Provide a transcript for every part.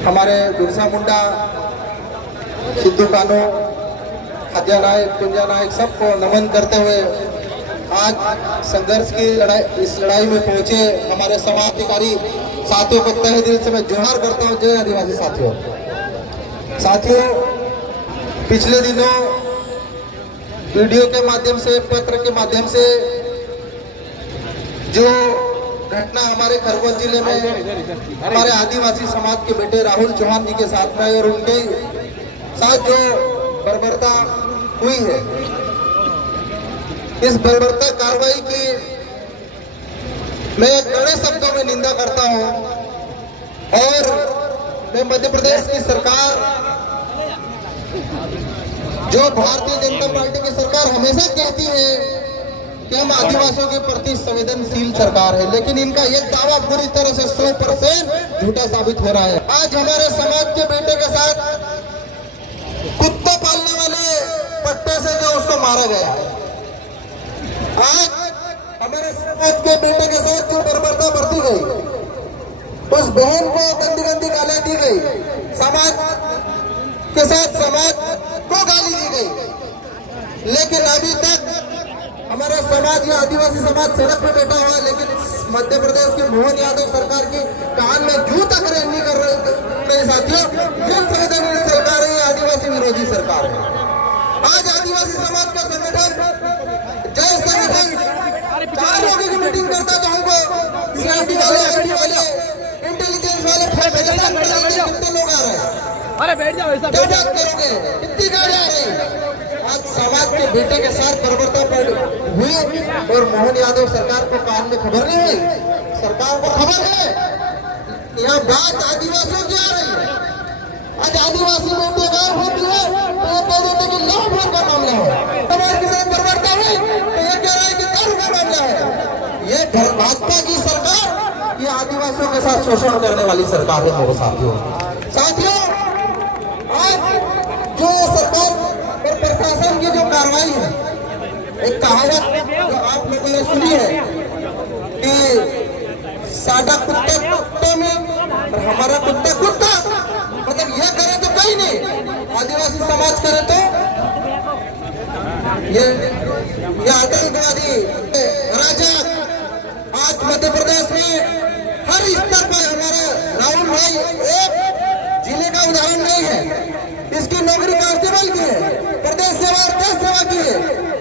हमारे बिरसा मुंडा, सिद्धू कानू, हत्या नायक, कुंजा नायक सबको नमन करते हुए आज संघर्ष की लड़ाई, इस लड़ाई में पहुंचे हमारे समाजधिकारी साथियों को तहे दिल से मैं जोहार करता हूं। जय आदिवासी साथियों। पिछले दिनों वीडियो के माध्यम से, पत्र के माध्यम से जो घटना हमारे खरगोन जिले में हमारे आदिवासी समाज के बेटे राहुल चौहान जी के साथ में और उनके साथ जो बर्बरता हुई है, इस बर्बरता कार्रवाई की मैं कड़े शब्दों में निंदा करता हूं और मैं मध्य प्रदेश की सरकार, जो भारतीय जनता पार्टी की सरकार हमेशा कहती है कि हम आदिवासियों के प्रति संवेदनशील सरकार है, लेकिन इनका ये दावा पूरी तरह से 100% झूठा साबित हो रहा है। आज हमारे समाज के बेटे के साथ कुत्ते पालने वाले पट्टे से जो उसको मारा गया, आज हमारे समाज के बेटे के साथ जो बर्बरता बरती गई, उस बहन को गंदी गंदी गालियां दी गई, समाज के साथ समाज को गाली दी गई, लेकिन अभी तक हमारा समाज या आदिवासी समाज सड़क पे बैठा हुआ है। लेकिन मध्य प्रदेश की मोहन यादव सरकार की कान में जू तक नहीं कर रहे साथियों। ये संविधानिक सरकार है, आदिवासी विरोधी सरकार है। आज आदिवासी समाज का संगठन जय संगठन 4 लोगों की मीटिंग करता तो हमको सीआईडी वाले, आईटी वाले, इंटेलिजेंस वाले कितने लोग आ रहे हैं? अरे बैठ जाओ, ऐसा क्या बात करोगे? कितनी गाड़ी आ रही? आज समाज के बेटे के साथ बर्बरता हुई और मोहन यादव सरकार को कान में खबर नहीं हुई। सरकार को खबर है, यहाँ बात आदिवासियों की आ रही है। आज आदिवासी बेटे गांव होती है तो ये कह देते कि लव भोर का मामला है, समाज के साथ बर्बरता हुई तो ये कह रहा है कि दारू का मामला है। ये भाजपा की सरकार, ये आदिवासियों के साथ शोषण करने वाली सरकार है मेरे साथियों। आज जो सरकार और प्रशासन की जो कार्रवाई है, एक कहावत जो आप लोगों ने सुनी है कि साडा कुत्ता कुत्ते में और हमारा कुत्ता कुत्ता, मतलब ये करे तो कहीं नहीं, आदिवासी समाज करे तो ये आतंकवादी राजा। आज मध्य प्रदेश में हर स्तर पर हमारा राहुल भाई एक जिले का उदाहरण नहीं है, इसकी नौकरी कांस्टेबल की है, प्रदेश सेवा और देश सेवा की है,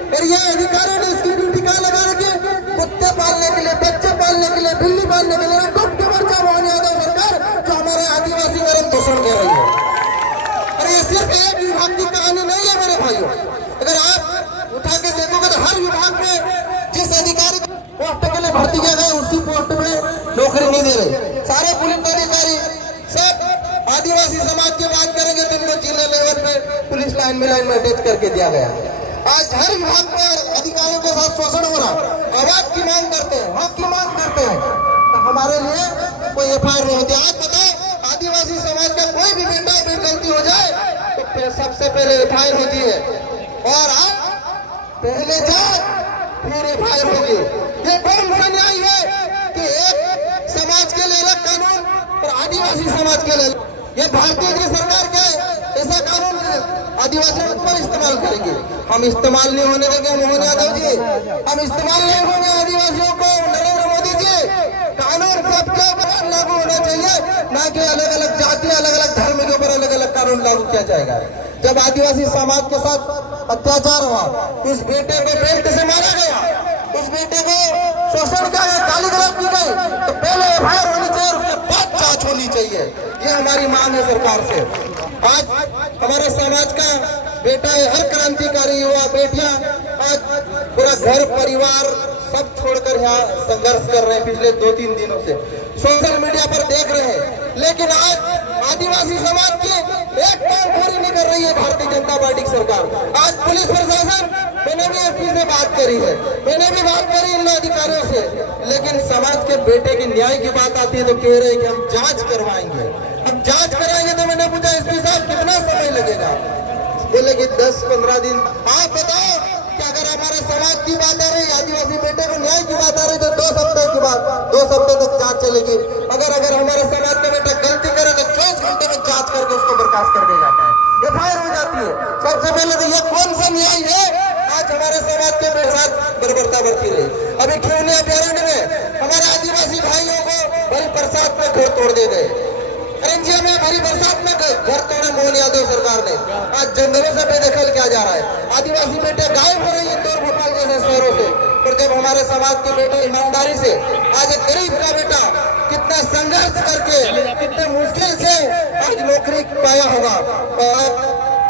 और ये अधिकारियों ने इसकी ड्यूटी कहाँ लगा रखी? कुत्ते पालने के लिए, बच्चे पालने के लिए, बिल्ली पालने के लिए। डूब के मर जाए मोहन यादव सरकार जो हमारे आदिवासी का शोषण कर रही है। और ये सिर्फ एक विभाग की कहानी नहीं है मेरे भाइयों। अगर आप उठा के देखोगे तो हर विभाग में जिस अधिकारी पोस्ट के लिए भर्ती किया गया, उसी पोस्ट में नौकरी नहीं दे रहे। सारे पुलिस अधिकारी सब आदिवासी समाज की बात करेंगे तो इनको जिले लेवल पे पुलिस लाइन में अटैच करके दिया गया। आज हर विभाग में अधिकारियों के साथ शोषण हो रहा। आवाज की मांग करते हैं, हक की मांग करते हैं तो हमारे लिए कोई एफआईआर नहीं होती। आज बताओ, आदिवासी समाज का कोई भी बेटा गलती हो जाए तो सबसे पहले एफआईआर होती है, और आप पहले जांच फिर एफआईआर होगी। ये कौन सा न्याय है कि एक समाज के लिए अलग कानून और आदिवासी समाज के लिए? ये भारतीय की सरकार के ऐसा कानून आदिवासियों पर इस्तेमाल करेंगे। हम इस्तेमाल नहीं होने देंगे मोहन यादव जी, हम इस्तेमाल नहीं होंगे आदिवासियों को। नरेंद्र मोदी जी, कानून सबके ऊपर लागू होना चाहिए, ना कि अलग अलग जाति, अलग अलग धर्म के ऊपर अलग अलग कानून लागू किया जाएगा। जब आदिवासी समाज के साथ अत्याचार हुआ, उस बेटे को बेल्ट से मारा गया, उस बेटे को शोषण किया गया, गाली गलौज की गई, तो पहले एफआईआर होनी चाहिए और उसके बाद जांच होनी चाहिए। ये हमारी मांग है सरकार से। आज हमारे समाज का बेटा है, हर क्रांतिकारी युवा बेटियां आज पूरा घर परिवार सब छोड़कर यहाँ संघर्ष कर रहे हैं पिछले 2-3 दिनों से, सोशल मीडिया पर देख रहे हैं। लेकिन आज आदिवासी समाज की एक मांग पूरी नहीं कर रही है भारतीय जनता पार्टी की सरकार। आज पुलिस प्रशासन, मैंने भी एसपी से बात करी है, मैंने भी बात करी इन अधिकारियों से, लेकिन समाज के बेटे के न्याय की बात आती है तो कह रहे हैं कि हम जांच करवाएंगे। हम जांच कराएंगे तो मैंने पूछा एसपी साहब कितना समय लगेगा? बोले कि 10-15 दिन। आप बताओ कि अगर हमारे समाज की बात आ रही, आदिवासी बेटे को न्याय की बात आ रही तो 2 सप्ताह के बाद 2 सप्ताह तक जांच चलेगी। अगर के साथ बर्बरता बढ़ती रही। अभी खिलौने अभ्यारण्य में हमारे आदिवासी भाइयों को भरी बरसात में घर तोड़ दे गए। एनजीओ में भरी बरसात में घर तोड़े मोहन यादव सरकार ने। आज जंगलों से बेदखल किया जा रहा है। आदिवासी बेटे गायब हो रही है इंदौर भोपाल जैसे शहरों से। पर जब हमारे समाज के बेटे ईमानदारी से, आज एक गरीब का बेटा कितना संघर्ष करके, कितने मुश्किल से आज नौकरी पाया होगा,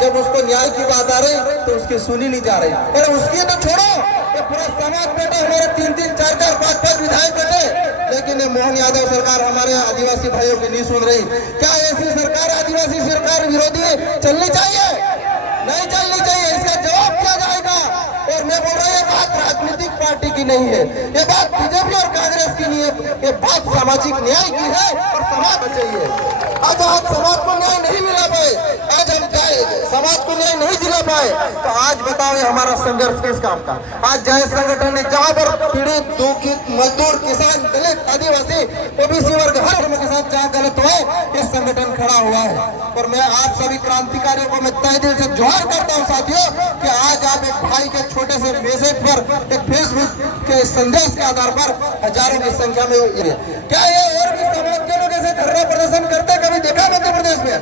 जब उसको न्याय की बात आ रही तो उसकी सुनी नहीं जा रही। और उसकी तो छोड़ो, ये पूरा समाज बेटा हमारे 3-3, 4-4, 5-5 विधायक बेटे, लेकिन ये मोहन यादव सरकार हमारे आदिवासी भाइयों की नहीं सुन रही। क्या ऐसी सरकार आदिवासी सरकार विरोधी चलनी चाहिए? नहीं चलनी चाहिए। इसका जवाब क्या जाएगा? और मैं बोल रहा हूँ, ये बात राजनीतिक पार्टी की नहीं है, ये बात बीजेपी और कांग्रेस की नहीं है, ये बात सामाजिक न्याय की है और समाज चाहिए। आज समाज को न्याय नहीं मिला पाए, आज हम समाज को न्याय नहीं दिला पाए, तो आज बताओ ये हमारा संघर्ष किस काम का? आज जय संगठन ने जहां पर पीड़ित, दुखित, मजदूर, किसान, दलित, आदिवासी, ओबीसी वर्ग हर धर्म के साथ जहाँ गलत हुआ ये संगठन खड़ा हुआ है। और मैं आप सभी क्रांतिकारियों को मैं तहे दिल से जोहार करता हूँ साथियों, कि आज आप एक भाई के छोटे से मैसेज पर, एक फेसबुक के संदेश के आधार पर हजारों की संख्या में क्या ये और भी समाज के लोग ऐसे धरना प्रदर्शन करते कभी देखा मध्य प्रदेश में?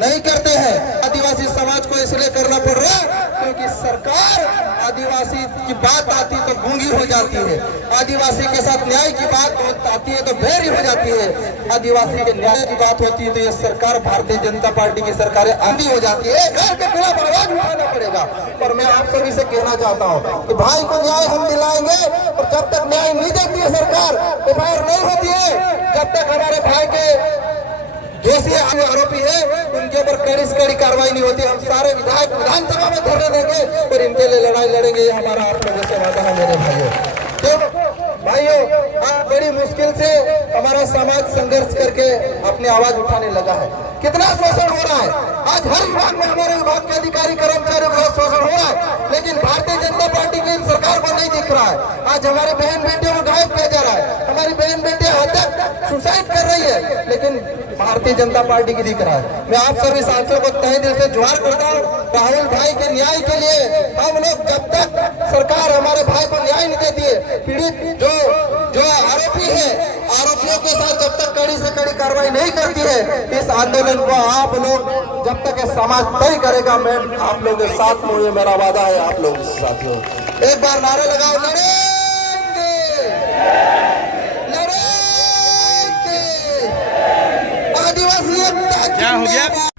नहीं करते हैं। आदिवासी समाज को इसलिए करना पड़ रहा है क्योंकि सरकार आदिवासी की बात आती तो गूंगी हो जाती है, आदिवासी के साथ न्याय की बात आती है तो बेरी हो जाती है, आदिवासी के न्याय की बात होती है तो ये सरकार भारतीय जनता पार्टी की सरकारें आंधी हो जाती है। घर के खिलाफ आवाज उठाना पड़ेगा। पर मैं आप सभी से कहना चाहता हूँ कि भाई को न्याय हम दिलाएंगे, और जब तक न्याय नहीं देती है सरकार, एफआईआर नहीं होती है, जब तक हमारे भाई के दोषी आरोपी है उनके ऊपर कड़ी से कड़ी कार्रवाई नहीं होती, हम सारे विधायक विधानसभा में धरने देंगे और इनके लिए लड़ाई लड़ेंगे। ये हमारा आप लोगों से वादा है मेरे भाइयों। तो भाइयों, आज बड़ी मुश्किल से हमारा समाज संघर्ष करके अपनी आवाज उठाने लगा है। कितना शोषण हो रहा है आज हर विभाग में, हमारे विभाग के अधिकारी कर्मचारियों का शोषण हो रहा है, लेकिन भारतीय जनता पार्टी की सरकार को नहीं दिख रहा है। आज हमारी बहन बेटियों को गायब किया जा रहा है, हमारी बहन बेटियां हत्या सुसाइड कर रही है, लेकिन भारतीय जनता पार्टी की दिख रहा है। मैं आप सभी साथियों को तहे दिल से जोहार करता हूँ। राहुल भाई के न्याय के लिए हम लोग, जब तक सरकार हमारे भाई को न्याय नहीं देती है, पीड़ित जो आरोपी है, आरोपियों के साथ जब तक कड़ी से कड़ी कार्रवाई नहीं करती है, इस आंदोलन को आप लोग जब तक समाज तय करेगा, मैं आप लोगों के साथ हूँ, ये मेरा वादा है आप लोगों से साथियों। एक बार नारे लगाओ, लड़ेंगे, लड़ेंगे, आदिवासी क्या हो गया?